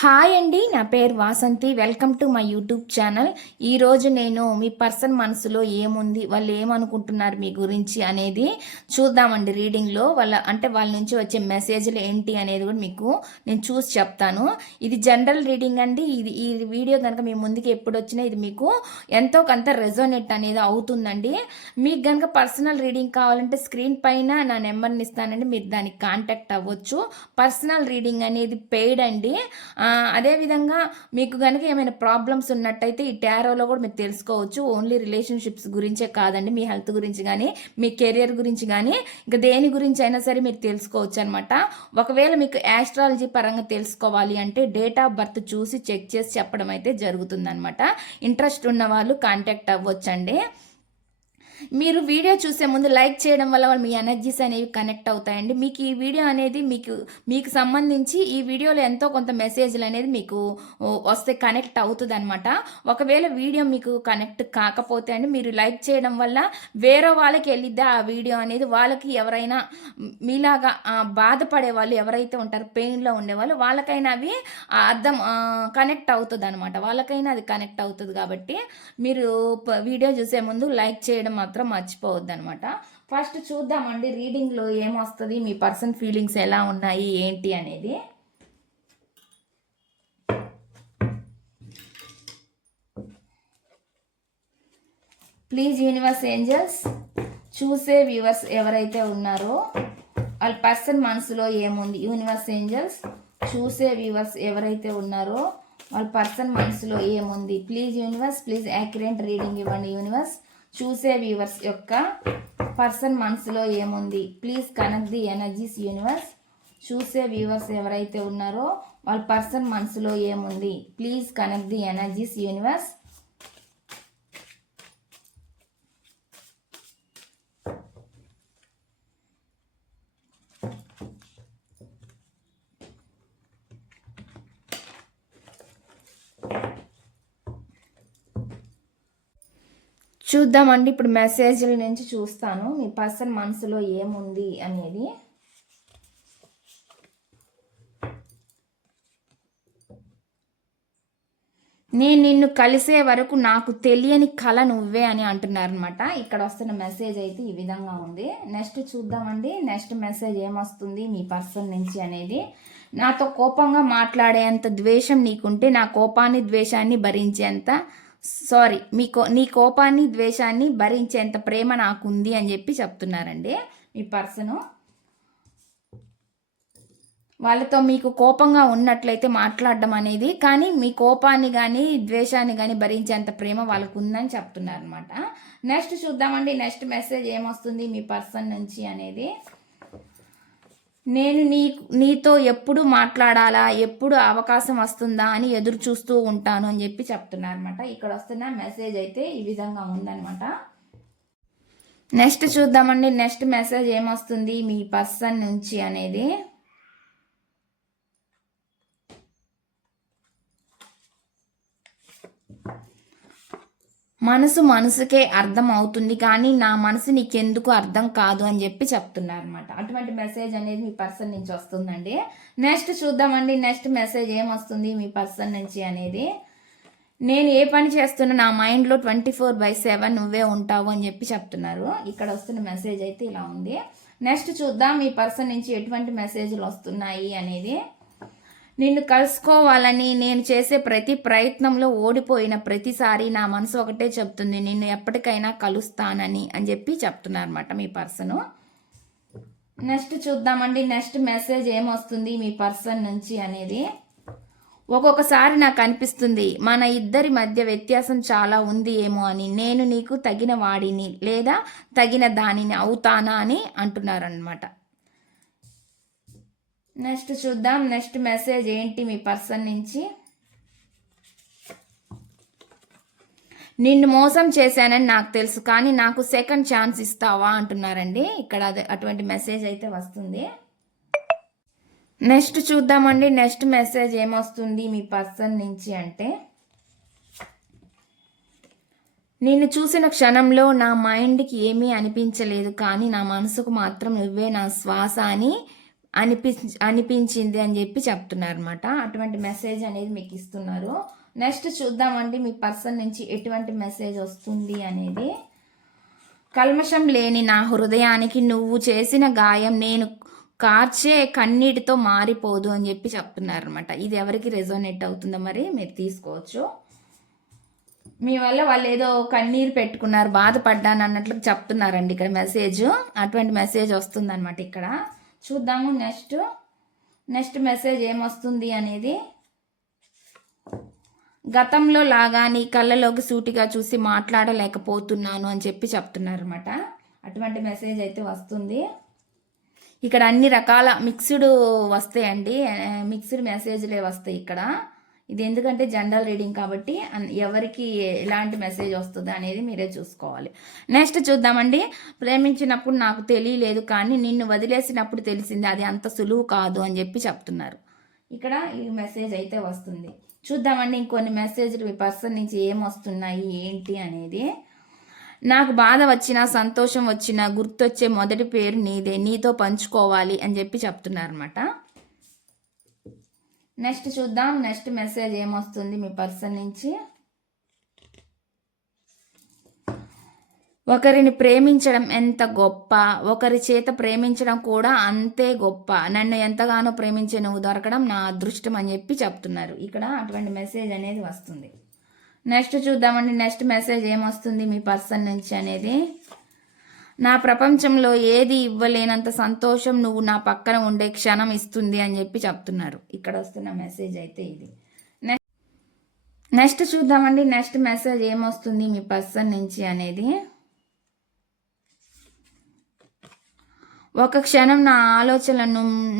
hi అండి నా పేరు Vasanthi welcome to my YouTube channel ఈరోజు నేను మీ పర్సన్ మనసులో ఏముంది వాళ్ళు ఏమనుకుంటున్నారు మీ గురించి అనేది చూద్దామండి రీడింగ్లో వాళ్ళ అంటే వాళ్ళ నుంచి వచ్చే మెసేజ్లు ఏంటి అనేది కూడా మీకు నేను చూసి చెప్తాను ఇది జనరల్ రీడింగ్ అండి ఇది ఈ వీడియో కనుక మీ ముందుకి ఎప్పుడు వచ్చినా ఇది మీకు ఎంతో కొంత రెజోనేట్ అనేది అవుతుందండి మీకు కనుక పర్సనల్ రీడింగ్ కావాలంటే స్క్రీన్ పైన నా నెంబర్ని ఇస్తానండి మీరు దానికి కాంటాక్ట్ అవ్వచ్చు పర్సనల్ రీడింగ్ అనేది పెయిడ్ అండి అదేవిధంగా మీకు కనుక ఏమైనా ప్రాబ్లమ్స్ ఉన్నట్టయితే ఈ టారోలో కూడా మీరు తెలుసుకోవచ్చు ఓన్లీ రిలేషన్షిప్స్ గురించే కాదండి మీ హెల్త్ గురించి కానీ మీ కెరియర్ గురించి కానీ ఇంకా దేని గురించి అయినా సరే మీరు తెలుసుకోవచ్చు అనమాట ఒకవేళ మీకు యాస్ట్రాలజీ పరంగా తెలుసుకోవాలి అంటే డేట్ ఆఫ్ బర్త్ చూసి చెక్ చేసి చెప్పడం అయితే జరుగుతుందనమాట ఇంట్రెస్ట్ ఉన్న వాళ్ళు కాంటాక్ట్ అవ్వచ్చండి మీరు వీడియో చూసే ముందు లైక్ చేయడం వల్ల మీ ఎనర్జీస్ అనేవి కనెక్ట్ అవుతాయండి మీకు ఈ వీడియో అనేది మీకు మీకు సంబంధించి ఈ వీడియోలో ఎంతో కొంత మెసేజ్లు అనేది మీకు వస్తే కనెక్ట్ అవుతుంది అనమాట ఒకవేళ వీడియో మీకు కనెక్ట్ కాకపోతే అండి మీరు లైక్ చేయడం వల్ల వేరే వాళ్ళకి వెళ్ళిద్దా ఆ వీడియో అనేది వాళ్ళకి ఎవరైనా మీలాగా బాధపడే వాళ్ళు ఎవరైతే ఉంటారో పెయిన్లో ఉండేవాళ్ళు వాళ్ళకైనా అవి అర్థం కనెక్ట్ అవుతుంది అనమాట వాళ్ళకైనా అది కనెక్ట్ అవుతుంది కాబట్టి మీరు వీడియో చూసే ముందు లైక్ చేయడం మాత్రం మాత్రం మర్చిపోవద్దు అనమాట ఫస్ట్ చూద్దామండి రీడింగ్లో ఏమొస్తుంది మీ పర్సన్ ఫీలింగ్స్ ఎలా ఉన్నాయి ఏంటి అనేది ప్లీజ్ యూనివర్స్ ఏంజల్స్ చూసే వ్యూవర్స్ ఎవరైతే ఉన్నారో వాళ్ళ పర్సన్ మనసులో ఏముంది యూనివర్స్ ఏంజల్స్ చూసే వ్యూవర్స్ ఎవరైతే ఉన్నారో వాళ్ళ పర్సన్ మనసులో ఏముంది please universe please accurate reading ఇవ్వండి యూనివర్స్ చూసే వ్యూవర్స్ యొక్క పర్సన్ మనసులో ఏముంది please connect the energies universe చూసే వ్యూవర్స్ ఎవరైతే ఉన్నారో వాళ్ళ పర్సన్ మనసులో ఏముంది please connect the energies universe చూద్దామండి ఇప్పుడు మెసేజ్ల నుంచి చూస్తాను మీ పర్సన్ మనసులో ఏముంది అనేది నేను నిన్ను కలిసే వరకు నాకు తెలియని కళ నువ్వే అని అంటున్నారనమాట ఇక్కడ వస్తున్న మెసేజ్ అయితే ఈ విధంగా ఉంది నెక్స్ట్ చూద్దామండి నెక్స్ట్ మెసేజ్ ఏమొస్తుంది మీ పర్సన్ నుంచి అనేది నాతో కోపంగా మాట్లాడేంత ద్వేషం నీకుంటే నా కోపాన్ని ద్వేషాన్ని భరించేంత సారీ మీ కో నీ కోపాన్ని ద్వేషాన్ని భరించేంత ప్రేమ నాకుంది అని చెప్పి చెప్తున్నారండి మీ పర్సను వాళ్ళతో మీకు కోపంగా ఉన్నట్లయితే మాట్లాడడం అనేది కానీ మీ కోపాన్ని కానీ ద్వేషాన్ని కానీ భరించేంత ప్రేమ వాళ్ళకు ఉందని చెప్తున్నారు అనమాట నెక్స్ట్ చూద్దామండి నెక్స్ట్ మెసేజ్ ఏమొస్తుంది మీ పర్సన్ నుంచి అనేది నేను నీ నీతో ఎప్పుడు మాట్లాడాలా ఎప్పుడు అవకాశం వస్తుందా అని ఎదురు చూస్తూ ఉంటాను అని చెప్పి చెప్తున్నా అనమాట ఇక్కడ వస్తున్న మెసేజ్ అయితే ఈ విధంగా ఉందనమాట నెక్స్ట్ చూద్దామండి నెక్స్ట్ మెసేజ్ ఏమొస్తుంది మీ పర్సన్ నుంచి అనేది మనసు మనసుకే అర్థం అవుతుంది కానీ నా మనసు నీకెందుకు అర్థం కాదు అని చెప్పి చెప్తున్నారు అనమాట అటువంటి మెసేజ్ అనేది మీ పర్సన్ నుంచి వస్తుందండి నెక్స్ట్ చూద్దామండి నెక్స్ట్ మెసేజ్ ఏమొస్తుంది మీ పర్సన్ నుంచి అనేది నేను ఏ పని చేస్తున్నా నా మైండ్లో ట్వంటీ ఫోర్ బై సెవెన్ నువ్వే ఉంటావు అని చెప్పి చెప్తున్నారు ఇక్కడ వస్తున్న మెసేజ్ అయితే ఇలా ఉంది నెక్స్ట్ చూద్దాం మీ పర్సన్ నుంచి ఎటువంటి మెసేజ్లు వస్తున్నాయి అనేది నిన్ను కలుసుకోవాలని నేను చేసే ప్రతి ప్రయత్నంలో ఓడిపోయిన ప్రతిసారి నా మనసు ఒకటే చెప్తుంది నిన్ను ఎప్పటికైనా కలుస్తానని అని చెప్పి చెప్తున్నారు అనమాట మీ పర్సను నెక్స్ట్ చూద్దామండి నెక్స్ట్ మెసేజ్ ఏమొస్తుంది మీ పర్సన్ నుంచి అనేది ఒక్కొక్కసారి నాకు అనిపిస్తుంది మన ఇద్దరి మధ్య వ్యత్యాసం చాలా ఉంది ఏమో అని నేను నీకు తగిన వాడిని లేదా తగిన దానిని అవుతానా అని అంటున్నారనమాట నెక్స్ట్ చూద్దాం నెక్స్ట్ మెసేజ్ ఏంటి మీ పర్సన్ నుంచి నిన్ను మోసం చేశానని నాకు తెలుసు కానీ నాకు సెకండ్ ఛాన్స్ ఇస్తావా అంటున్నారండి ఇక్కడ అటువంటి మెసేజ్ అయితే వస్తుంది నెక్స్ట్ చూద్దామండి నెక్స్ట్ మెసేజ్ ఏమొస్తుంది మీ పర్సన్ నుంచి అంటే నిన్ను చూసిన క్షణంలో నా మైండ్కి ఏమీ అనిపించలేదు కానీ నా మనసుకు మాత్రం నువ్వే నా శ్వాస అని అనిపించి అనిపించింది అని చెప్పి చెప్తున్నారు అనమాట అటువంటి మెసేజ్ అనేది మీకు ఇస్తున్నారు నెక్స్ట్ చూద్దామండి మీ పర్సన్ నుంచి ఎటువంటి మెసేజ్ వస్తుంది అనేది కల్మషం లేని నా హృదయానికి నువ్వు చేసిన గాయం నేను కార్చే కన్నీటితో మారిపోదు అని చెప్పి చెప్తున్నారు అనమాట ఇది ఎవరికి రెజోనేట్ అవుతుందో మరి మీరు తీసుకోవచ్చు మీ వల్ల వాళ్ళు ఏదో కన్నీరు పెట్టుకున్నారు బాధపడ్డాను అన్నట్లు చెప్తున్నారండి ఇక్కడ మెసేజ్ అటువంటి మెసేజ్ వస్తుందన్నమాట ఇక్కడ చూద్దాము నెక్స్ట్ నెక్స్ట్ మెసేజ్ ఏమొస్తుంది అనేది గతంలో లాగా నీ కళ్ళలోకి సూటిగా చూసి మాట్లాడలేకపోతున్నాను అని చెప్పి చెప్తున్నారు అనమాట అటువంటి మెసేజ్ అయితే వస్తుంది ఇక్కడ అన్ని రకాల మిక్స్డ్ వస్తాయండి మిక్స్డ్ మెసేజ్లే వస్తాయి ఇక్కడ ఇది ఎందుకంటే జనరల్ రీడింగ్ కాబట్టి ఎవరికి ఎలాంటి మెసేజ్ వస్తుంది అనేది మీరే చూసుకోవాలి నెక్స్ట్ చూద్దామండి ప్రేమించినప్పుడు నాకు తెలియలేదు కానీ నిన్ను వదిలేసినప్పుడు తెలిసింది అది అంత సులువు కాదు అని చెప్పి చెప్తున్నారు ఇక్కడ ఈ మెసేజ్ అయితే వస్తుంది చూద్దామండి ఇంకొన్ని మెసేజ్లు పర్సన్ నుంచి ఏం వస్తున్నాయి ఏంటి అనేది నాకు బాధ వచ్చినా సంతోషం వచ్చినా గుర్తొచ్చే మొదటి పేరు నీదే నీతో పంచుకోవాలి అని చెప్పి అనమాట నెక్స్ట్ చూద్దాం నెక్స్ట్ మెసేజ్ ఏమొస్తుంది మీ పర్సన్ నుంచి ఒకరిని ప్రేమించడం ఎంత గొప్ప ఒకరి చేత ప్రేమించడం కూడా అంతే గొప్ప నన్ను ఎంతగానో ప్రేమించే నువ్వు దొరకడం నా అదృష్టం అని చెప్పి చెప్తున్నారు ఇక్కడ అటువంటి మెసేజ్ అనేది వస్తుంది నెక్స్ట్ చూద్దామండి నెక్స్ట్ మెసేజ్ ఏమొస్తుంది మీ పర్సన్ నుంచి అనేది నా ప్రపంచంలో ఏది ఇవ్వలేనంత సంతోషం నువ్వు నా పక్కన ఉండే క్షణం ఇస్తుంది అని చెప్పి చెప్తున్నారు ఇక్కడ వస్తున్న మెసేజ్ అయితే ఇది నెక్స్ట్ నెక్స్ట్ చూద్దామండి నెక్స్ట్ మెసేజ్ ఏమొస్తుంది మీ పర్సన్ నుంచి అనేది ఒక క్షణం నా ఆలోచన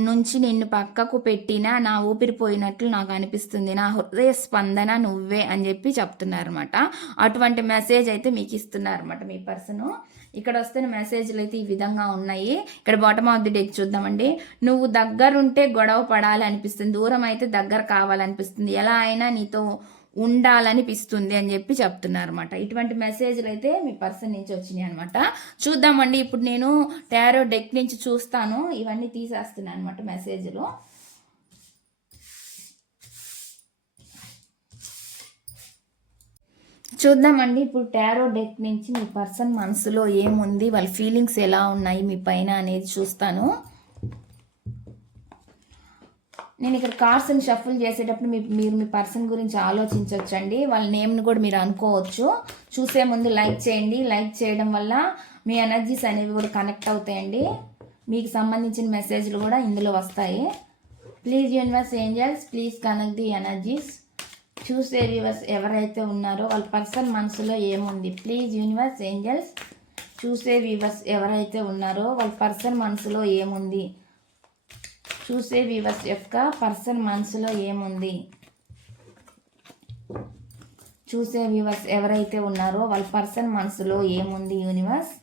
నుంచి నిన్ను పక్కకు పెట్టినా నా ఊపిరి పోయినట్లు నాకు అనిపిస్తుంది నా హృదయ స్పందన నువ్వే అని చెప్పి చెప్తున్నారనమాట అటువంటి మెసేజ్ అయితే మీకు ఇస్తున్నారనమాట మీ పర్సను ఇక్కడ వస్తున్న మెసేజ్లు అయితే ఈ విధంగా ఉన్నాయి ఇక్కడ బాటమ్ ఆఫ్ ది డెక్ చూద్దామండి నువ్వు దగ్గరుంటే గొడవ పడాలనిపిస్తుంది దూరం అయితే దగ్గర కావాలనిపిస్తుంది ఎలా అయినా నీతో ఉండాలనిపిస్తుంది అని చెప్పి చెప్తున్నారు అనమాట ఇటువంటి మెసేజ్లు అయితే మీ పర్సన్ నుంచి వచ్చినాయి అనమాట చూద్దామండి ఇప్పుడు నేను టారో డెక్ నుంచి చూస్తాను ఇవన్నీ తీసేస్తున్నాను అనమాట మెసేజ్లు చూద్దామండి ఇప్పుడు టారో డెక్ నుంచి మీ పర్సన్ మనసులో ఏముంది వాళ్ళ ఫీలింగ్స్ ఎలా ఉన్నాయి మీ పైన అనేది చూస్తాను నేను ఇక్కడ కార్స్ని షఫుల్ చేసేటప్పుడు మీ మీరు మీ పర్సన్ గురించి ఆలోచించవచ్చండి వాళ్ళ నేమ్ని కూడా మీరు అనుకోవచ్చు చూసే ముందు లైక్ చేయండి లైక్ చేయడం వల్ల మీ ఎనర్జీస్ అనేవి కూడా కనెక్ట్ అవుతాయండి మీకు సంబంధించిన మెసేజ్లు కూడా ఇందులో వస్తాయి please universe angels please connect the energies చూసే వ్యూవర్స్ ఎవరైతే ఉన్నారో వాళ్ళ పర్సన్ మనసులో ఏముంది ప్లీజ్ యూనివర్స్ ఏంజల్స్ చూసే వ్యూవర్స్ ఎవరైతే ఉన్నారో వాళ్ళ పర్సన్ మనసులో ఏముంది చూసే వ్యూవర్స్ యొక్క పర్సన్ మనసులో ఏముంది చూసే వ్యూవర్స్ ఎవరైతే ఉన్నారో వాళ్ళ పర్సన్ మనసులో ఏముంది యూనివర్స్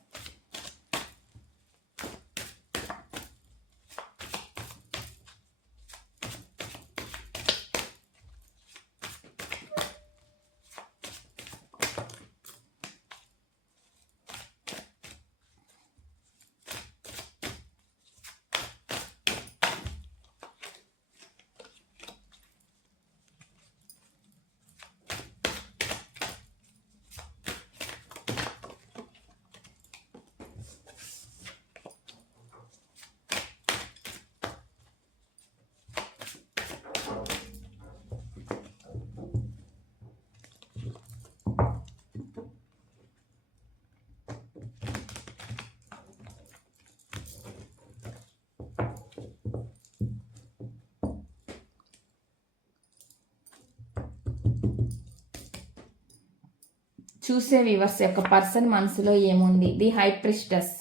చూసే వివర్స్ యొక్క పర్సన్ మనసులో ఏముంది the high priestess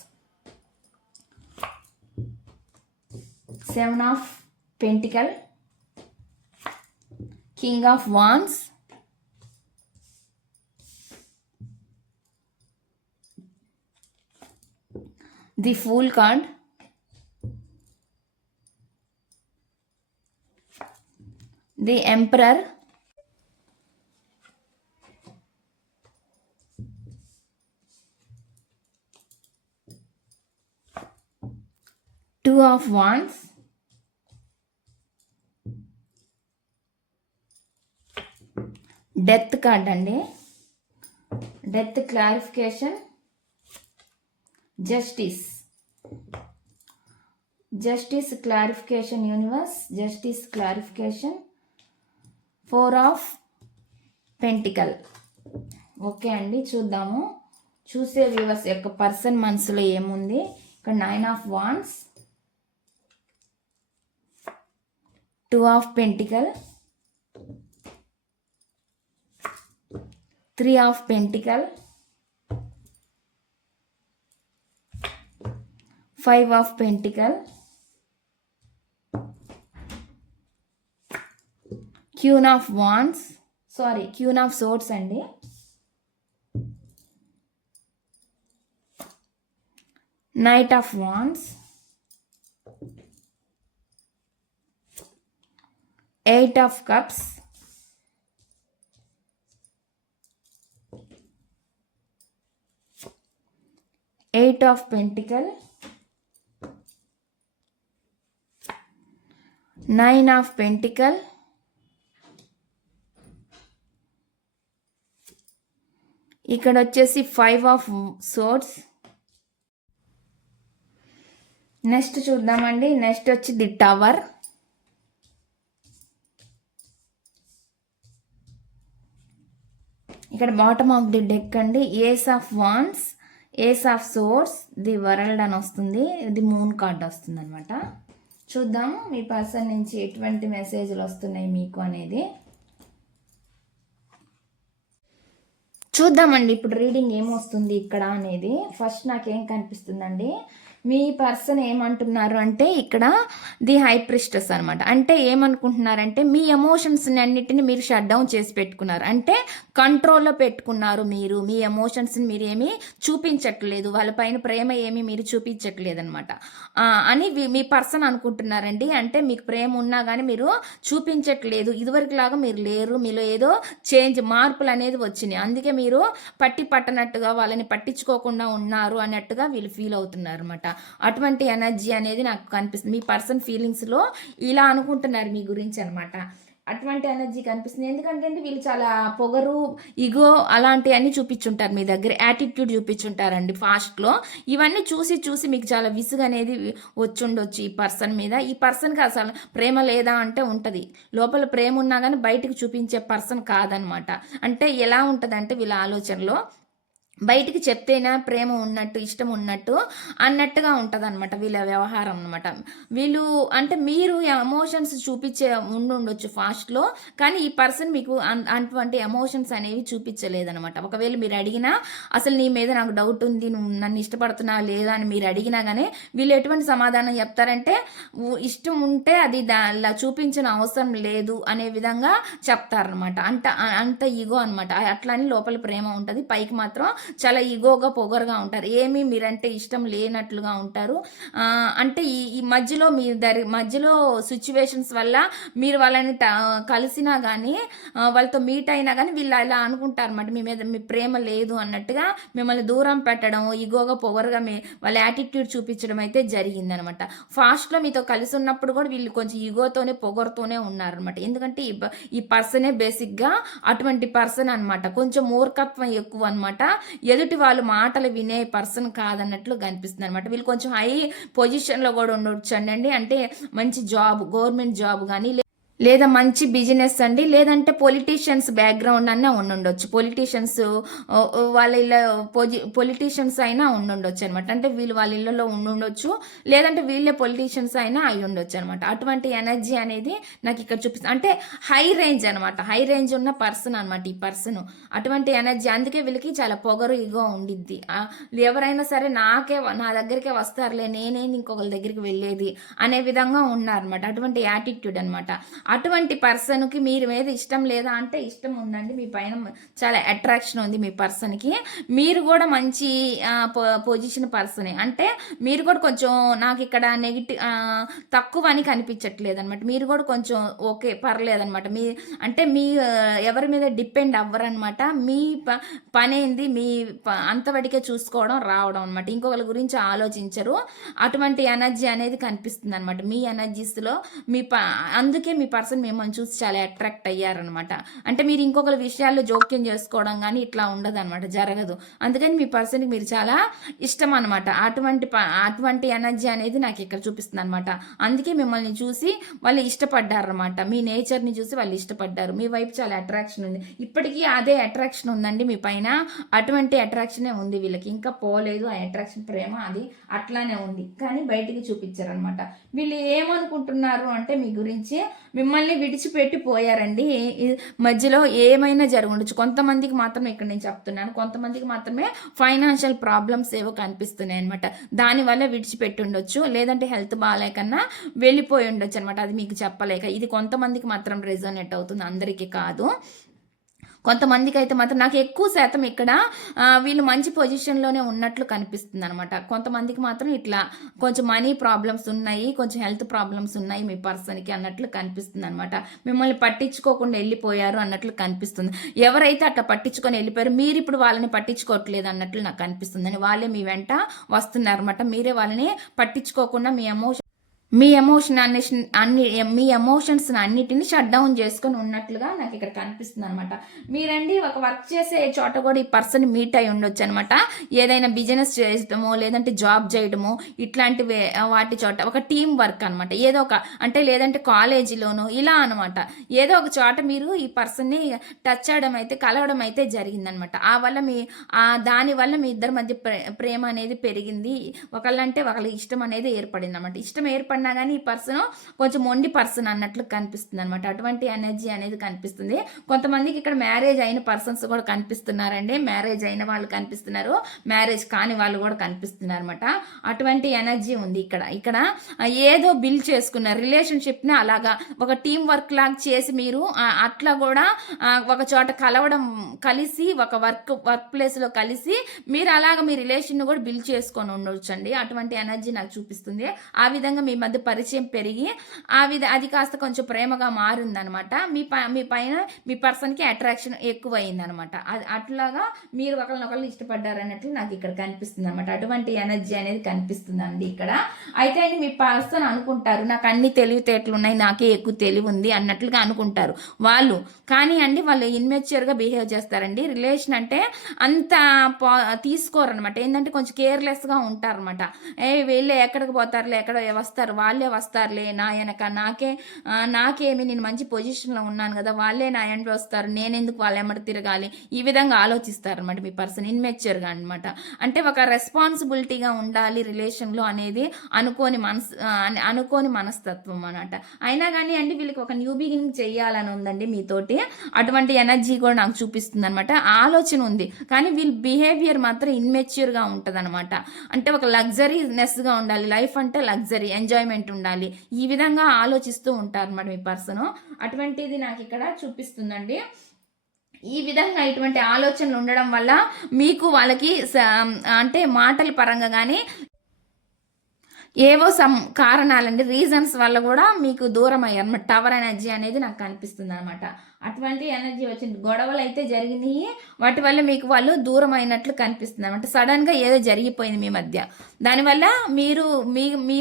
seven of pentacle king of wands the fool card the emperor two of wands death card అండి death clarification justice justice clarification universe justice clarification four of pentacle okay అండి చూద్దాము చూసే viewers యొక్క person మనసులో ఏముంది ఇక్కడ nine of wands Two of Pentacle, Three of Pentacle, Five of Pentacle, Queen of Wands, sorry, Queen of Swords and Knight of Wands, eight of cups eight of pentacle nine of pentacle ఇక్కడ వచ్చేసి five of swords next చూద్దామండి next వచ్చి the tower ఇక్కడ bottom of the deck అండి ace of wands ace of swords the world అని వస్తుంది ఇది moon card వస్తుంది అనమాట చూద్దాము మీ పర్సన్ నుంచి ఎటువంటి మెసేజ్లు వస్తున్నాయి మీకు అనేది చూద్దామండి ఇప్పుడు రీడింగ్ ఏమొస్తుంది ఇక్కడ అనేది ఫస్ట్ నాకేం కనిపిస్తుందండి మీ పర్సన్ ఏమంటున్నారు అంటే ఇక్కడ ది హై ప్రిస్టెస్ అనమాట అంటే ఏమనుకుంటున్నారంటే మీ ఎమోషన్స్ని అన్నిటిని మీరు షట్ డౌన్ చేసి పెట్టుకున్నారు అంటే కంట్రోల్లో పెట్టుకున్నారు మీరు మీ ఎమోషన్స్ని మీరు ఏమీ చూపించట్లేదు వాళ్ళపైన ప్రేమ ఏమీ మీరు చూపించట్లేదు అనమాట అని మీ పర్సన్ అనుకుంటున్నారండి అంటే మీకు ప్రేమ ఉన్నా కానీ మీరు చూపించట్లేదు ఇదివరకులాగా మీరు లేరు మీలో ఏదో చేంజ్ మార్పులు అనేది వచ్చినాయి అందుకే మీరు పట్టి పట్టనట్టుగా వాళ్ళని పట్టించుకోకుండా ఉన్నారు అన్నట్టుగా వీళ్ళు ఫీల్ అవుతున్నారు అనమాట అటువంటి ఎనర్జీ అనేది నాకు కనిపిస్తుంది మీ పర్సన్ ఫీలింగ్స్లో ఇలా అనుకుంటున్నారు మీ గురించి అనమాట అటువంటి ఎనర్జీ కనిపిస్తుంది ఎందుకంటే వీళ్ళు చాలా పొగరు ఇగో అలాంటివన్నీ చూపించుంటారు మీ దగ్గర యాటిట్యూడ్ చూపించుంటారండి ఫాస్ట్లో ఇవన్నీ చూసి చూసి మీకు చాలా విసుగు అనేది వచ్చుండొచ్చు ఈ పర్సన్ మీద ఈ పర్సన్కి అసలు ప్రేమ లేదా అంటే ఉంటుంది లోపల ప్రేమ ఉన్నా కానీ బయటకు చూపించే పర్సన్ కాదనమాట అంటే ఎలా ఉంటుంది వీళ్ళ ఆలోచనలో బయటికి చెప్తేనే ప్రేమ ఉన్నట్టు ఇష్టం ఉన్నట్టు అన్నట్టుగా ఉంటుంది అనమాట వీళ్ళ వ్యవహారం అనమాట వీళ్ళు అంటే మీరు ఎమోషన్స్ చూపించే ఉండొచ్చు ఫాస్ట్లో కానీ ఈ పర్సన్ మీకు అటువంటి ఎమోషన్స్ అనేవి చూపించలేదనమాట ఒకవేళ మీరు అడిగినా అసలు నీ మీద నాకు డౌట్ ఉంది నువ్వు నన్ను ఇష్టపడుతున్నా లేదా అని మీరు అడిగినా కానీ వీళ్ళు ఎటువంటి సమాధానం చెప్తారంటే ఇష్టం ఉంటే అది దానిలా చూపించిన అవసరం లేదు అనే విధంగా చెప్తారనమాట అంత అంత ఈగో అనమాట అట్లానే లోపల ప్రేమ ఉంటుంది పైకి మాత్రం చాలా ఈగోగా పొగరుగా ఉంటారు ఏమీ మీరంటే ఇష్టం లేనట్లుగా ఉంటారు అంటే ఈ మధ్యలో మీ దరి మధ్యలో సిచ్యువేషన్స్ వల్ల మీరు వాళ్ళని కలిసినా కానీ వాళ్ళతో మీట్ అయినా కానీ వీళ్ళు అలా అనుకుంటారు అనమాట మీ మీద మీ ప్రేమ లేదు అన్నట్టుగా మిమ్మల్ని దూరం పెట్టడం ఈగోగా పొగరుగా మీ వాళ్ళ యాటిట్యూడ్ చూపించడం అయితే జరిగిందనమాట ఫాస్ట్లో మీతో కలిసి ఉన్నప్పుడు కూడా వీళ్ళు కొంచెం ఈగోతోనే పొగరుతోనే ఉన్నారనమాట ఎందుకంటే ఈ పర్సనే బేసిక్గా అటువంటి పర్సన్ అనమాట కొంచెం మూర్ఖత్వం ఎక్కువ అనమాట ఎదుటి వాళ్ళు మాటలు వినే పర్సన్ కాదన్నట్లు కనిపిస్తుంది అనమాట వీళ్ళు కొంచెం హై పొజిషన్లో కూడా ఉండొచ్చు అండి అంటే మంచి జాబ్ గవర్నమెంట్ జాబ్ కానీ లేదా మంచి బిజినెస్ అండి లేదంటే పొలిటీషియన్స్ బ్యాక్గ్రౌండ్ అన్న ఉండుండొచ్చు పొలిటీషియన్స్ వాళ్ళ ఇళ్ళ పొజి పొలిటీషియన్స్ అయినా ఉండుండొచ్చు అనమాట అంటే వీళ్ళు వాళ్ళ ఇళ్ళలో ఉండుండొచ్చు లేదంటే వీళ్ళే పొలిటీషియన్స్ అయినా అయి ఉండొచ్చు అనమాట అటువంటి ఎనర్జీ అనేది నాకు ఇక్కడ చూపిస్తుంది అంటే హై రేంజ్ అనమాట హై రేంజ్ ఉన్న పర్సన్ అనమాట ఈ పర్సన్ అటువంటి ఎనర్జీ అందుకే వీళ్ళకి చాలా పొగరు ఇగో ఉండిద్ది ఎవరైనా సరే నాకే నా దగ్గరికే వస్తారులే నేనే ఇంకొకరి దగ్గరికి వెళ్ళేది అనే విధంగా ఉన్నారనమాట అటువంటి యాటిట్యూడ్ అనమాట అటువంటి పర్సన్కి మీరు మీద ఇష్టం లేదా అంటే ఇష్టం ఉందండి మీ పైన చాలా అట్రాక్షన్ ఉంది మీ పర్సన్కి మీరు కూడా మంచి పొజిషన్ పర్సనే అంటే మీరు కూడా కొంచెం నాకు ఇక్కడ నెగిటివ్ తక్కువ అని కనిపించట్లేదు అనమాట మీరు కూడా కొంచెం ఓకే పర్లేదనమాట మీ అంటే మీ ఎవరి మీద డిపెండ్ అవ్వరనమాట మీ ప పనేంది మీ అంతవడికే చూసుకోవడం రావడం అనమాట ఇంకొకరి గురించి ఆలోచించరు అటువంటి ఎనర్జీ అనేది కనిపిస్తుంది అనమాట మీ ఎనర్జీస్లో మీ ప అందుకే మీ పర్సన్ మిమ్మల్ని చూసి చాలా అట్రాక్ట్ అయ్యారనమాట అంటే మీరు ఇంకొకరి విషయాల్లో జోక్యం చేసుకోవడం కానీ ఇట్లా ఉండదు అనమాట జరగదు అందుకని మీ పర్సన్కి మీరు చాలా ఇష్టం అనమాట అటువంటి అటువంటి ఎనర్జీ అనేది నాకు ఇక్కడ చూపిస్తుంది అనమాట అందుకే మిమ్మల్ని చూసి వాళ్ళు ఇష్టపడ్డారనమాట మీ నేచర్ని చూసి వాళ్ళు ఇష్టపడ్డారు మీ వైపు చాలా అట్రాక్షన్ ఉంది ఇప్పటికీ అదే అట్రాక్షన్ ఉందండి మీ పైన అటువంటి అట్రాక్షనే ఉంది వీళ్ళకి ఇంకా పోలేదు ఆ అట్రాక్షన్ ప్రేమ అది అట్లానే ఉంది కానీ బయటికి చూపించారనమాట వీళ్ళు ఏమనుకుంటున్నారు అంటే మీ గురించి మిమ్మల్ని విడిచిపెట్టి పోయారండి మధ్యలో ఏమైనా జరుగుండొచ్చు కొంతమందికి మాత్రమే ఇక్కడ నేను చెప్తున్నాను కొంతమందికి మాత్రమే ఫైనాన్షియల్ ప్రాబ్లమ్స్ ఏవో కనిపిస్తున్నాయి అనమాట దానివల్ల విడిచిపెట్టి ఉండొచ్చు లేదంటే హెల్త్ బాగాలేకన్నా వెళ్ళిపోయి ఉండొచ్చు అనమాట అది మీకు చెప్పలేక ఇది కొంతమందికి మాత్రం రెజోనేట్ అవుతుంది అందరికీ కాదు కొంతమందికి అయితే మాత్రం నాకు ఎక్కువ శాతం ఇక్కడ వీళ్ళు మంచి పొజిషన్లోనే ఉన్నట్లు కనిపిస్తుంది అనమాట కొంతమందికి మాత్రం ఇట్లా కొంచెం మనీ ప్రాబ్లమ్స్ ఉన్నాయి కొంచెం హెల్త్ ప్రాబ్లమ్స్ ఉన్నాయి మీ పర్సన్కి అన్నట్లు కనిపిస్తుంది అనమాట మిమ్మల్ని పట్టించుకోకుండా వెళ్ళిపోయారు అన్నట్లు కనిపిస్తుంది ఎవరైతే అట్లా పట్టించుకొని వెళ్ళిపోయారు మీరు ఇప్పుడు వాళ్ళని పట్టించుకోవట్లేదు అన్నట్లు నాకు కనిపిస్తుంది అని వాళ్ళే మీ వెంట వస్తున్నారనమాట మీరే వాళ్ళని పట్టించుకోకుండా మీ ఎమోషన్ మీ ఎమోషన్ అన్ని అన్ని మీ ఎమోషన్స్ని అన్నిటిని షట్ డౌన్ చేసుకొని ఉన్నట్లుగా నాకు ఇక్కడ కనిపిస్తుంది అనమాట మీరండి ఒక వర్క్ చేసే చోట కూడా ఈ పర్సన్ మీట్ అయి ఉండొచ్చు అనమాట ఏదైనా బిజినెస్ చేయడమో లేదంటే జాబ్ చేయడమో ఇట్లాంటి వాటి చోట ఒక టీం వర్క్ అనమాట ఏదో ఒక అంటే లేదంటే కాలేజీలోనో ఇలా అనమాట ఏదో ఒక చోట మీరు ఈ పర్సన్ని టచ్ చేయడం అయితే కలవడం అయితే జరిగిందనమాట ఆ వల్ల మీ దాని వల్ల మీ ఇద్దరి మధ్య ప్రేమ అనేది పెరిగింది ఒకళ్ళంటే ఒకళ్ళ ఇష్టం అనేది ఏర్పడింది అనమాట ఇష్టం ఏర్పడిన ఉన్నా కానీ ఈ పర్సన్ కొంచెం మొండి పర్సన్ అన్నట్లు కనిపిస్తుంది అనమాట అటువంటి ఎనర్జీ అనేది కనిపిస్తుంది కొంతమందికి ఇక్కడ మ్యారేజ్ అయిన పర్సన్స్ కూడా కనిపిస్తున్నారండి మ్యారేజ్ అయిన వాళ్ళు కనిపిస్తున్నారు మ్యారేజ్ కాని వాళ్ళు కూడా కనిపిస్తున్నారు అనమాట అటువంటి ఎనర్జీ ఉంది ఇక్కడ ఇక్కడ ఏదో బిల్డ్ చేసుకున్న రిలేషన్షిప్ని అలాగా ఒక టీం వర్క్ లాగా చేసి మీరు అట్లా కూడా ఒక చోట కలవడం కలిసి ఒక వర్క్ వర్క్ ప్లేస్లో కలిసి మీరు అలాగ మీ రిలేషన్ కూడా బిల్డ్ చేసుకొని ఉండొచ్చండి అటువంటి ఎనర్జీ నాకు చూపిస్తుంది ఆ విధంగా మీ మధ్య మధ్య పరిచయం పెరిగి ఆ విధ అది కాస్త కొంచెం ప్రేమగా మారిందనమాట మీ మీ పైన మీ పర్సన్కి అట్రాక్షన్ ఎక్కువైందనమాట అది అట్లాగా మీరు ఒకరినొకరు ఇష్టపడ్డారన్నట్లు నాకు ఇక్కడ కనిపిస్తుంది అనమాట అటువంటి ఎనర్జీ అనేది కనిపిస్తుందండి ఇక్కడ అయితే అండి మీ పర్సన్ అనుకుంటారు నాకు అన్ని తెలివితేటలు ఉన్నాయి నాకే ఎక్కువ తెలివి ఉంది అన్నట్లుగా అనుకుంటారు వాళ్ళు కానీ అండి వాళ్ళు ఇన్మెచ్యూర్గా బిహేవ్ చేస్తారండి రిలేషన్ అంటే అంత పా తీసుకోరనమాట ఏంటంటే కొంచెం కేర్లెస్గా ఉంటారనమాట ఏ వీళ్ళు ఎక్కడికి పోతారు ఎక్కడ వస్తారు వస్తారు వాళ్ళే వస్తారులే నా వెనక నాకే నాకేమి నేను మంచి పొజిషన్లో ఉన్నాను కదా వాళ్ళే నా ఎండ వస్తారు నేనెందుకు వాళ్ళు ఎమ్మడి తిరగాలి ఈ విధంగా ఆలోచిస్తారు అనమాట మీ పర్సన్ ఇన్మెచ్యూర్గా అనమాట అంటే ఒక రెస్పాన్సిబిలిటీగా ఉండాలి రిలేషన్లో అనేది అనుకోని మనస్ అనుకోని మనస్తత్వం అనమాట అయినా కానీ అండి వీళ్ళకి ఒక న్యూ బిగినింగ్ చేయాలని ఉందండి మీతోటి అటువంటి ఎనర్జీ కూడా నాకు చూపిస్తుంది అనమాట ఆలోచన ఉంది కానీ వీళ్ళ బిహేవియర్ మాత్రం ఇన్మెచ్యూర్గా ఉంటుంది అనమాట అంటే ఒక లగ్జరీనెస్గా ఉండాలి లైఫ్ అంటే లగ్జరీ ఎంజాయ్ ఎంజాయ్మెంట్ ఉండాలి ఈ విధంగా ఆలోచిస్తూ ఉంటారు అనమాట మీ పర్సన్ అటువంటిది నాకు ఇక్కడ చూపిస్తుందండి ఈ విధంగా ఇటువంటి ఆలోచనలు ఉండడం వల్ల మీకు వాళ్ళకి అంటే మాటల పరంగా కానీ ఏవో సమ్ కారణాలండి రీజన్స్ వల్ల కూడా మీకు దూరం అయ్యారు టవర్ ఎనర్జీ అనేది నాకు కనిపిస్తుంది అనమాట అటువంటి ఎనర్జీ వచ్చింది గొడవలు అయితే జరిగినాయి వాటి వల్ల మీకు వాళ్ళు దూరం అయినట్లు కనిపిస్తుంది అనమాట సడన్గా ఏదో జరిగిపోయింది మీ మధ్య దానివల్ల మీరు మీ మీ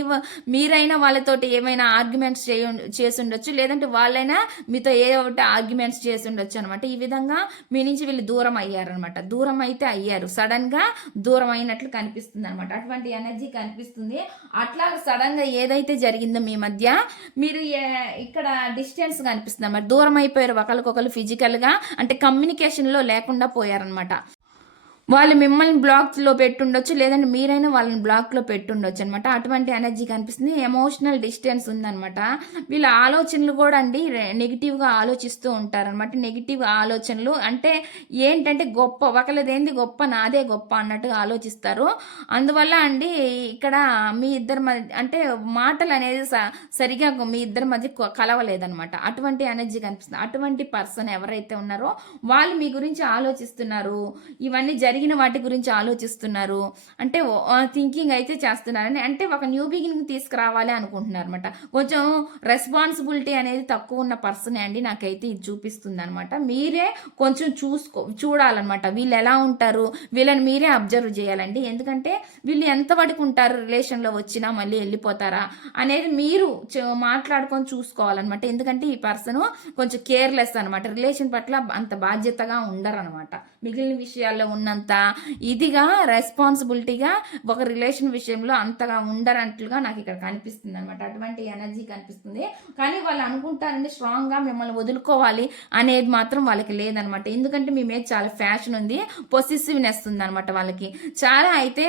మీరైనా వాళ్ళతోటి ఏమైనా ఆర్గ్యుమెంట్స్ చేయ చేసి ఉండొచ్చు లేదంటే వాళ్ళైనా మీతో ఏ ఒకటి ఆర్గ్యుమెంట్స్ చేసి ఉండొచ్చు అనమాట ఈ విధంగా మీ నుంచి వీళ్ళు దూరం అయ్యారనమాట దూరం అయితే అయ్యారు సడన్గా దూరం అయినట్లు కనిపిస్తుంది అనమాట అటువంటి ఎనర్జీ కనిపిస్తుంది అట్లా సడన్గా ఏదైతే జరిగిందో మీ మధ్య మీరు ఇక్కడ డిస్టెన్స్ కనిపిస్తుంది అనమాట దూరం అయిపోయారు ఒక ఒకరికొకరు ఫిజికల్గా అంటే కమ్యూనికేషన్లో లేకుండా పోయారనమాట వాళ్ళు మిమ్మల్ని బ్లాక్లో పెట్టుండొచ్చు లేదంటే మీరైనా వాళ్ళని బ్లాక్లో పెట్టుండొచ్చు అనమాట అటువంటి ఎనర్జీ కనిపిస్తుంది ఎమోషనల్ డిస్టెన్స్ ఉందనమాట వీళ్ళ ఆలోచనలు కూడా అండి నెగిటివ్గా ఆలోచిస్తూ ఉంటారనమాట నెగిటివ్ ఆలోచనలు అంటే ఏంటంటే గొప్ప ఒకళ్ళదేంది గొప్ప నాదే గొప్ప అన్నట్టుగా ఆలోచిస్తారు అందువల్ల అండి ఇక్కడ మీ ఇద్దరి మధ్య అంటే మాటలు అనేది సరిగా మీ ఇద్దరి మధ్య కలవలేదనమాట అటువంటి ఎనర్జీ కనిపిస్తుంది అటువంటి పర్సన్ ఎవరైతే ఉన్నారో వాళ్ళు మీ గురించి ఆలోచిస్తున్నారు ఇవన్నీ జరిగిన వాటి గురించి ఆలోచిస్తున్నారు అంటే థింకింగ్ అయితే చేస్తున్నారని అంటే ఒక న్యూ బిగినింగ్ తీసుకురావాలి అనుకుంటున్నారు అనమాట కొంచెం రెస్పాన్సిబిలిటీ అనేది తక్కువ ఉన్న పర్సనే అండి నాకైతే ఇది చూపిస్తుంది అనమాట మీరే కొంచెం చూసుకో చూడాలన్నమాట వీళ్ళు ఎలా ఉంటారు వీళ్ళని మీరే అబ్జర్వ్ చేయాలండి ఎందుకంటే వీళ్ళు ఎంత వరకు ఉంటారు రిలేషన్లో వచ్చినా మళ్ళీ వెళ్ళిపోతారా అనేది మీరు మాట్లాడుకొని చూసుకోవాలన్నమాట ఎందుకంటే ఈ పర్సన్ కొంచెం కేర్లెస్ అనమాట రిలేషన్ పట్ల అంత బాధ్యతగా ఉండరు అనమాట మిగిలిన విషయాల్లో ఉన్నంత అంత ఇదిగా రెస్పాన్సిబిలిటీగా ఒక రిలేషన్ విషయంలో అంతగా ఉండరంట్లుగా నాకు ఇక్కడ కనిపిస్తుంది అనమాట అటువంటి ఎనర్జీ కనిపిస్తుంది కానీ వాళ్ళు అనుకుంటారండి స్ట్రాంగ్గా మిమ్మల్ని వదులుకోవాలి అనేది మాత్రం వాళ్ళకి లేదనమాట ఎందుకంటే మీ మీద చాలా ఫ్యాషన్ ఉంది పొసిసివ్నెస్ ఉంది అనమాట వాళ్ళకి చాలా అయితే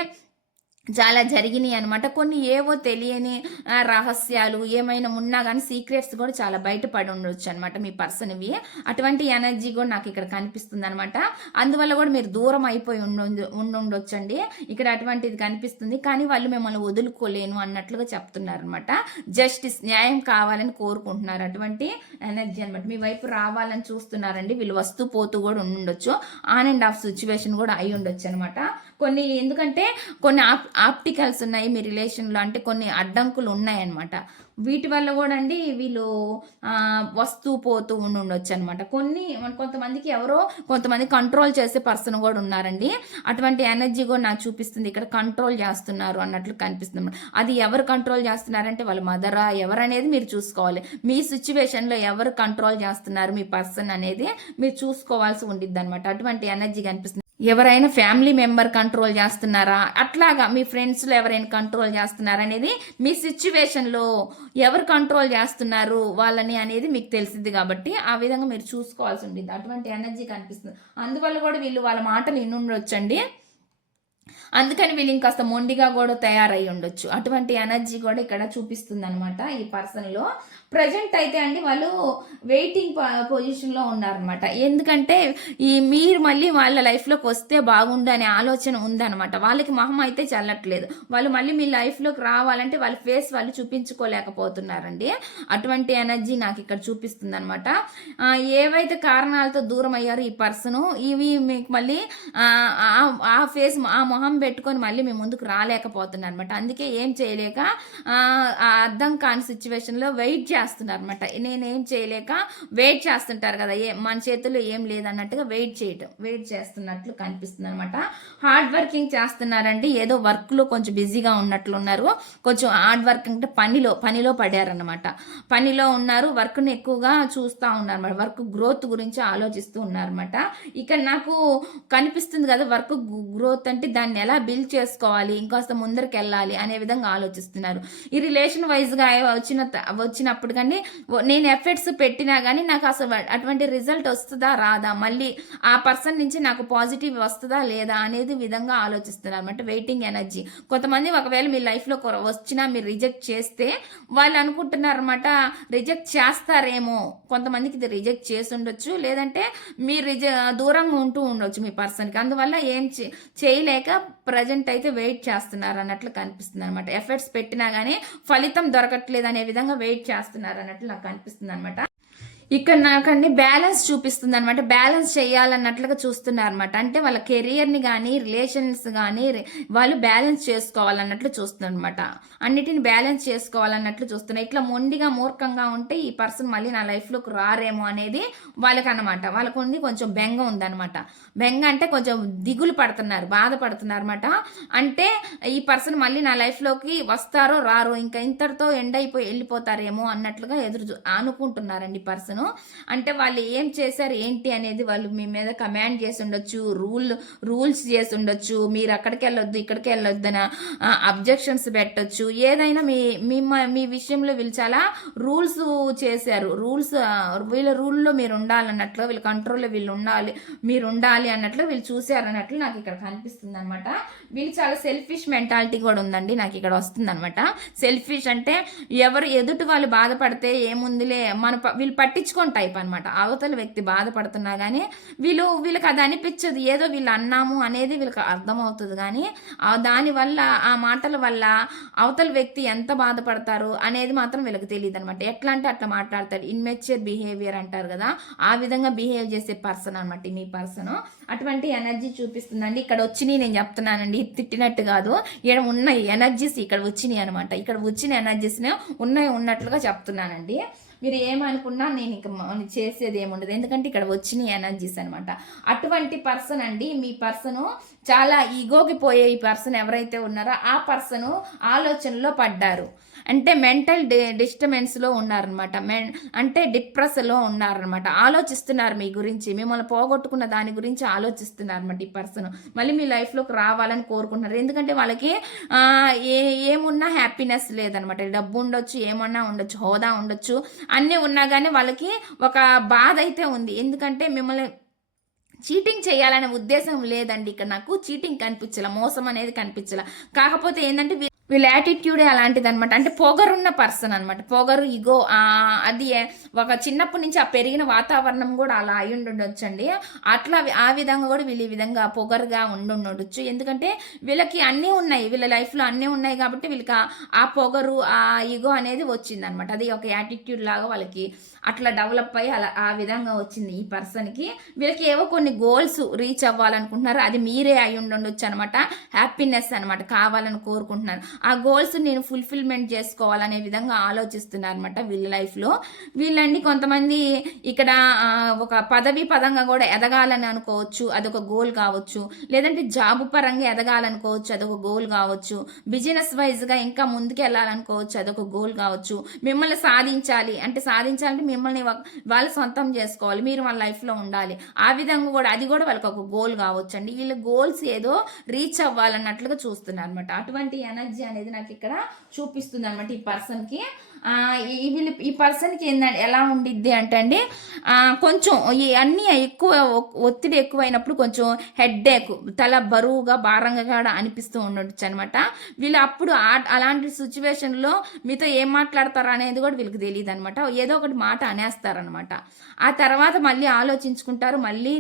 చాలా జరిగినాయి అనమాట కొన్ని ఏవో తెలియని రహస్యాలు ఏమైనా ఉన్నా కానీ సీక్రెట్స్ కూడా చాలా బయటపడి ఉండొచ్చు అనమాట మీ పర్సన్వి అటువంటి ఎనర్జీ కూడా నాకు ఇక్కడ కనిపిస్తుంది అనమాట అందువల్ల కూడా మీరు దూరం అయిపోయి ఉండుండొచ్చు అండి ఇక్కడ అటువంటిది కనిపిస్తుంది కానీ వాళ్ళు మిమ్మల్ని వదులుకోలేను అన్నట్లుగా చెప్తున్నారనమాట జస్టిస్ న్యాయం కావాలని కోరుకుంటున్నారు అటువంటి ఎనర్జీ అనమాట మీ వైపు రావాలని చూస్తున్నారండి వీళ్ళు వస్తూ పోతూ కూడా ఉండొచ్చు ఆన్ అండ్ ఆఫ్ సిచ్యువేషన్ కూడా అయి ఉండొచ్చు అనమాట కొన్ని ఎందుకంటే కొన్ని ఆప్ ఆప్టికల్స్ ఉన్నాయి మీ రిలేషన్లో అంటే కొన్ని అడ్డంకులు ఉన్నాయన్నమాట వీటి వల్ల కూడా అండి వీళ్ళు వస్తూ పోతూ ఉండి ఉండొచ్చు అనమాట కొన్ని కొంతమందికి ఎవరో కొంతమంది కంట్రోల్ చేసే పర్సన్ కూడా ఉన్నారండి అటువంటి ఎనర్జీ కూడా నాకు చూపిస్తుంది ఇక్కడ కంట్రోల్ చేస్తున్నారు అన్నట్లు కనిపిస్తుంది అది ఎవరు కంట్రోల్ చేస్తున్నారంటే వాళ్ళ మదరా ఎవరనేది మీరు చూసుకోవాలి మీ సిచ్యువేషన్లో ఎవరు కంట్రోల్ చేస్తున్నారు మీ పర్సన్ అనేది మీరు చూసుకోవాల్సి ఉండిద్ది అనమాట అటువంటి ఎనర్జీ కనిపిస్తుంది ఎవరైనా ఫ్యామిలీ మెంబర్ కంట్రోల్ చేస్తున్నారా అట్లాగా మీ ఫ్రెండ్స్లో ఎవరైనా కంట్రోల్ చేస్తున్నారా అనేది మీ సిచ్యువేషన్లో ఎవరు కంట్రోల్ చేస్తున్నారు వాళ్ళని అనేది మీకు తెలిసింది కాబట్టి ఆ విధంగా మీరు చూసుకోవాల్సి ఉంటుంది అటువంటి ఎనర్జీ కనిపిస్తుంది అందువల్ల కూడా వీళ్ళు వాళ్ళ మాటలు ఉండొచ్చండి అందుకని వీళ్ళు ఇంకాస్త మొండిగా కూడా తయారై ఉండొచ్చు అటువంటి ఎనర్జీ కూడా ఇక్కడ చూపిస్తుంది అనమాట ఈ పర్సన్లో ప్రజెంట్ అయితే అండి వాళ్ళు వెయిటింగ్ పొజిషన్లో ఉన్నారనమాట ఎందుకంటే ఈ మీరు మళ్ళీ వాళ్ళ లైఫ్లోకి వస్తే బాగుండు అనే ఆలోచన ఉందనమాట వాళ్ళకి మొహం అయితే చల్లట్లేదు వాళ్ళు మళ్ళీ మీ లైఫ్లోకి రావాలంటే వాళ్ళ ఫేస్ వాళ్ళు చూపించుకోలేకపోతున్నారండి అటువంటి ఎనర్జీ నాకు ఇక్కడ చూపిస్తుంది అనమాట ఏవైతే కారణాలతో దూరం అయ్యారో ఈ పర్సన్ ఇవి మీకు మళ్ళీ ఆ ఫేస్ ఆ మొహం పెట్టుకొని మళ్ళీ మీ ముందుకు రాలేకపోతున్నారు అనమాట అందుకే ఏం చేయలేక అర్థం కాని సిచ్యువేషన్లో వెయిట్ చేస్తారు చేస్తున్నారు అనమాట నేనేం చేయలేక వెయిట్ చేస్తుంటారు కదా ఏ మన చేతుల్లో ఏం లేదన్నట్టుగా వెయిట్ చేయటం వెయిట్ చేస్తున్నట్లు కనిపిస్తుంది అనమాట హార్డ్ వర్కింగ్ చేస్తున్నారండి ఏదో వర్క్లో కొంచెం బిజీగా ఉన్నట్లు ఉన్నారు కొంచెం హార్డ్ వర్కింగ్ అంటే పనిలో పనిలో పడారనమాట పనిలో ఉన్నారు వర్క్ను ఎక్కువగా చూస్తూ అనమాట వర్క్ గ్రోత్ గురించి ఆలోచిస్తూ అనమాట ఇక్కడ నాకు కనిపిస్తుంది కదా వర్క్ గ్రోత్ అంటే దాన్ని ఎలా బిల్డ్ చేసుకోవాలి ఇంకొస్త ముందరికి వెళ్ళాలి అనే విధంగా ఆలోచిస్తున్నారు ఈ రిలేషన్ వైజ్గా వచ్చిన వచ్చినప్పుడు అప్పుడు కానీ నేను ఎఫర్ట్స్ పెట్టినా కానీ నాకు అసలు అటువంటి రిజల్ట్ వస్తుందా రాదా మళ్ళీ ఆ పర్సన్ నుంచి నాకు పాజిటివ్ వస్తుందా లేదా అనేది విధంగా ఆలోచిస్తున్నారు అనమాట వెయిటింగ్ ఎనర్జీ కొంతమంది ఒకవేళ మీ లైఫ్లో వచ్చినా మీరు రిజెక్ట్ చేస్తే వాళ్ళు అనుకుంటున్నారు అనమాట రిజెక్ట్ చేస్తారేమో కొంతమందికి ఇది రిజెక్ట్ చేసి ఉండొచ్చు లేదంటే మీరు రిజె దూరంగా ఉంటూ ఉండొచ్చు మీ పర్సన్కి అందువల్ల ఏం చేయలేక ప్రజెంట్ అయితే వెయిట్ చేస్తున్నారు అన్నట్లు కనిపిస్తుంది అనమాట ఎఫర్ట్స్ పెట్టినా కానీ ఫలితం దొరకట్లేదు అనే విధంగా వెయిట్ చేస్తారు రాస్తున్నారు అన్నట్టు నాకు అనిపిస్తుంది అనమాట ఇక్కడ నాకండి బ్యాలెన్స్ చూపిస్తుంది అనమాట బ్యాలెన్స్ చేయాలన్నట్లుగా చూస్తున్నారు అనమాట అంటే వాళ్ళ కెరియర్ని కానీ రిలేషన్స్ కానీ వాళ్ళు బ్యాలెన్స్ చేసుకోవాలన్నట్లు చూస్తున్నారనమాట అన్నిటిని బ్యాలెన్స్ చేసుకోవాలన్నట్లు చూస్తున్నారు ఇట్లా మొండిగా మూర్ఖంగా ఉంటే ఈ పర్సన్ మళ్ళీ నా లైఫ్లోకి రారేమో అనేది వాళ్ళకి అనమాట వాళ్ళకు ఉంది కొంచెం బెంగ ఉందనమాట బెంగ అంటే కొంచెం దిగులు పడుతున్నారు బాధపడుతున్నారు అనమాట అంటే ఈ పర్సన్ మళ్ళీ నా లైఫ్లోకి వస్తారో రారో ఇంకా ఇంతటితో ఎండ్ అయిపోయి వెళ్ళిపోతారేమో అన్నట్లుగా ఎదురు అనుకుంటున్నారండి ఈ పర్సన్ రాసును అంటే వాళ్ళు ఏం చేశారు ఏంటి అనేది వాళ్ళు మీ మీద కమాండ్ చేసి ఉండొచ్చు రూల్ రూల్స్ చేసి ఉండొచ్చు మీరు అక్కడికి వెళ్ళొద్దు ఇక్కడికి వెళ్ళొద్దు అని అబ్జెక్షన్స్ పెట్టొచ్చు ఏదైనా మీ మీ మీ విషయంలో వీళ్ళు చాలా రూల్స్ చేశారు రూల్స్ వీళ్ళ రూల్లో మీరు ఉండాలన్నట్లు వీళ్ళ కంట్రోల్లో వీళ్ళు ఉండాలి మీరు ఉండాలి అన్నట్లు వీళ్ళు చూశారు అన్నట్లు నాకు ఇక్కడ కనిపిస్తుంది అనమాట వీళ్ళు చాలా సెల్ఫిష్ మెంటాలిటీ కూడా ఉందండి నాకు ఇక్కడ వస్తుంది అనమాట సెల్ఫిష్ అంటే ఎవరు ఎదుటి వాళ్ళు బాధపడితే ఏముందిలే మన వీళ్ళు పట్టి పట్టించుకొని టైప్ అనమాట అవతల వ్యక్తి బాధపడుతున్నా కానీ వీళ్ళు వీళ్ళకి అది అనిపించదు ఏదో వీళ్ళు అన్నాము అనేది వీళ్ళకి అర్థమవుతుంది కానీ దానివల్ల ఆ మాటల వల్ల అవతల వ్యక్తి ఎంత బాధపడతారు అనేది మాత్రం వీళ్ళకి తెలియదు అనమాట ఎట్లా అంటే అట్లా మాట్లాడతారు ఇన్మెచ్యూర్ బిహేవియర్ అంటారు కదా ఆ విధంగా బిహేవ్ చేసే పర్సన్ అనమాట మీ పర్సన్ అటువంటి ఎనర్జీ చూపిస్తుందండి ఇక్కడ వచ్చి నేను చెప్తున్నానండి తిట్టినట్టు కాదు ఇక్కడ ఉన్న ఎనర్జీస్ ఇక్కడ వచ్చినాయి అనమాట ఇక్కడ వచ్చిన ఎనర్జీస్ ఉన్నాయి ఉన్నట్లుగా చెప్తున్నానండి మీరు ఏమనుకున్నా నేను ఇంక చేసేది ఏముండదు ఎందుకంటే ఇక్కడ వచ్చిన ఎనర్జీస్ అనమాట అటువంటి పర్సన్ అండి మీ పర్సను చాలా ఈగోకి పోయే ఈ పర్సన్ ఎవరైతే ఉన్నారో ఆ పర్సన్ ఆలోచనలో పడ్డారు అంటే మెంటల్ డి డిస్టర్బెన్స్లో ఉన్నారనమాట మెన్ అంటే డిప్రెస్లో ఉన్నారనమాట ఆలోచిస్తున్నారు మీ గురించి మిమ్మల్ని పోగొట్టుకున్న దాని గురించి ఆలోచిస్తున్నారు అనమాట ఈ పర్సన్ మళ్ళీ మీ లైఫ్లోకి రావాలని కోరుకుంటున్నారు ఎందుకంటే వాళ్ళకి ఏ ఏమున్నా హ్యాపీనెస్ లేదనమాట డబ్బు ఉండొచ్చు ఏమన్నా ఉండొచ్చు హోదా ఉండొచ్చు అన్నీ ఉన్నా కానీ వాళ్ళకి ఒక బాధ అయితే ఉంది ఎందుకంటే మిమ్మల్ని చీటింగ్ చేయాలనే ఉద్దేశం లేదండి ఇక్కడ నాకు చీటింగ్ కనిపించలే మోసం అనేది కనిపించాల కాకపోతే ఏంటంటే వీళ్ళ యాటిట్యూడే అలాంటిది అనమాట అంటే పొగరున్న పర్సన్ అనమాట పొగరు ఇగో అది ఒక చిన్నప్పటి నుంచి ఆ పెరిగిన వాతావరణం కూడా అలా అయి అండి అట్లా ఆ విధంగా కూడా వీళ్ళు ఈ విధంగా పొగరుగా ఉండుండొచ్చు ఎందుకంటే వీళ్ళకి అన్నీ ఉన్నాయి వీళ్ళ లైఫ్లో అన్నీ ఉన్నాయి కాబట్టి వీళ్ళకి ఆ పొగరు ఆ ఇగో అనేది వచ్చిందనమాట అది ఒక యాటిట్యూడ్ లాగా వాళ్ళకి అట్లా డెవలప్ అయ్యి అలా ఆ విధంగా వచ్చింది ఈ పర్సన్కి వీళ్ళకి ఏవో కొన్ని గోల్స్ రీచ్ అవ్వాలనుకుంటున్నారు అది మీరే అయి ఉండొచ్చు అనమాట హ్యాపీనెస్ అనమాట కావాలని కోరుకుంటున్నారు ఆ గోల్స్ నేను ఫుల్ఫిల్మెంట్ చేసుకోవాలనే విధంగా ఆలోచిస్తున్నారు అనమాట వీళ్ళ లైఫ్లో వీళ్ళండి కొంతమంది ఇక్కడ ఒక పదవి పదంగా కూడా ఎదగాలని అనుకోవచ్చు అదొక గోల్ కావచ్చు లేదంటే జాబ్ పరంగా ఎదగాలనుకోవచ్చు అదొక గోల్ కావచ్చు బిజినెస్ వైజ్గా ఇంకా ముందుకు వెళ్ళాలనుకోవచ్చు అదొక గోల్ కావచ్చు మిమ్మల్ని సాధించాలి అంటే సాధించాలంటే మిమ్మల్ని వాళ్ళు సొంతం చేసుకోవాలి మీరు వాళ్ళ లైఫ్లో ఉండాలి ఆ విధంగా కూడా అది కూడా వాళ్ళకి ఒక గోల్ కావచ్చు అండి వీళ్ళ గోల్స్ ఏదో రీచ్ అవ్వాలన్నట్లుగా చూస్తున్నారు అనమాట అటువంటి ఎనర్జీ అనేది నాకు ఇక్కడ చూపిస్తుంది అనమాట ఈ పర్సన్కి ఈ వీళ్ళు ఈ పర్సన్కి ఏంటంటే ఎలా ఉండిద్ది అంటే అండి కొంచెం ఈ అన్నీ ఎక్కువ ఒత్తిడి ఎక్కువైనప్పుడు కొంచెం హెడ్ఏక్ తల బరువుగా భారంగా కూడా అనిపిస్తూ ఉండొచ్చు అనమాట వీళ్ళు అప్పుడు అలాంటి సిచ్యువేషన్లో మీతో ఏం మాట్లాడతారు అనేది కూడా వీళ్ళకి తెలియదు అనమాట ఏదో ఒకటి మాట అనేస్తారనమాట ఆ తర్వాత మళ్ళీ ఆలోచించుకుంటారు మళ్ళీ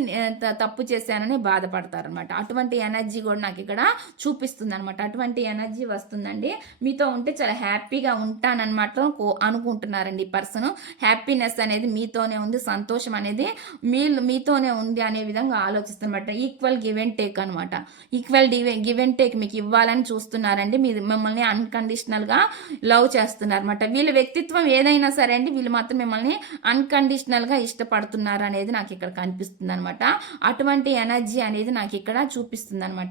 తప్పు చేశానని బాధపడతారు అనమాట అటువంటి ఎనర్జీ కూడా నాకు ఇక్కడ చూపిస్తుంది అనమాట అటువంటి ఎనర్జీ వస్తుందండి మీతో ఉంటే చాలా హ్యాపీగా ఉంటానన్నమాట అనుకుంటున్నారండి పర్సన్ హ్యాపీనెస్ అనేది మీతోనే ఉంది సంతోషం అనేది మీ మీతోనే ఉంది అనే విధంగా ఆలోచిస్తున్నమాట ఈక్వల్ గివ్ అండ్ టేక్ అనమాట ఈక్వల్ గివ్ అండ్ టేక్ మీకు ఇవ్వాలని చూస్తున్నారండి మీరు మిమ్మల్ని అన్కండిషనల్గా లవ్ చేస్తున్నారన్నమాట వీళ్ళ వ్యక్తిత్వం ఏదైనా సరే అండి వీళ్ళు మాత్రం మిమ్మల్ని అన్కండిషనల్గా ఇష్టపడుతున్నారు అనేది నాకు ఇక్కడ కనిపిస్తుంది అనమాట అటువంటి ఎనర్జీ అనేది నాకు ఇక్కడ చూపిస్తుంది అనమాట